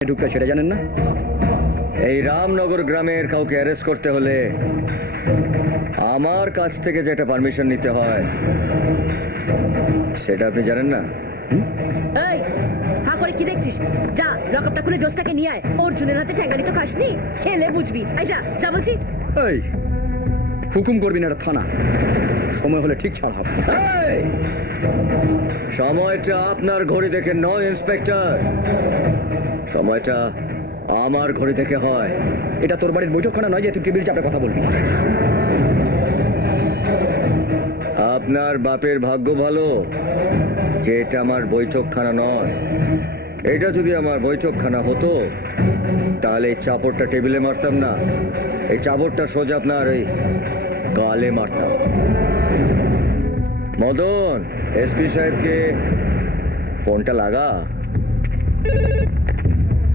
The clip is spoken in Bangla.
ঢুকতে সেটা জানেন না? এই রামনগর গ্রামের কাউকে অ্যারেস্ট করতে হলে আমার কাছ থেকে যেটা পারমিশন নিতে হয় সেটা আপনি জানেন না? এই হা করে কি দেখছিস? যা লকআপটা খুলে জোসটাকে নিয়ে আয়। অর্জুনের হাতে ঠ্যাঙ্গারি তো খাসনি, খেলে বুঝবি। এই যা যা বলছি। এই হুকুম করবি না, এটা থানা। সময় হলে ঠিক ছাড় হবে। এই, সময়টা আপনার ঘড়ি দেখে নয় ইন্সপেক্টর, সময়টা আমার ঘড়ি থেকে হয়। এটা তোর বাড়ির বৈঠকখানা নয় যে তুই টেবিল চাপে কথা বলবি। আপনার বাপের ভাগ্য ভালো যে এটা আমার বৈঠকখানা নয়। এটা যদি আমার বৈঠকখানা হতো তাহলে এই চাপড়টা টেবিলে মারতাম না, এই চাপড়টা সোজা আপনার এই গালে মারতাম। মদন, এসপি সাহেবকে ফোনটা লাগা।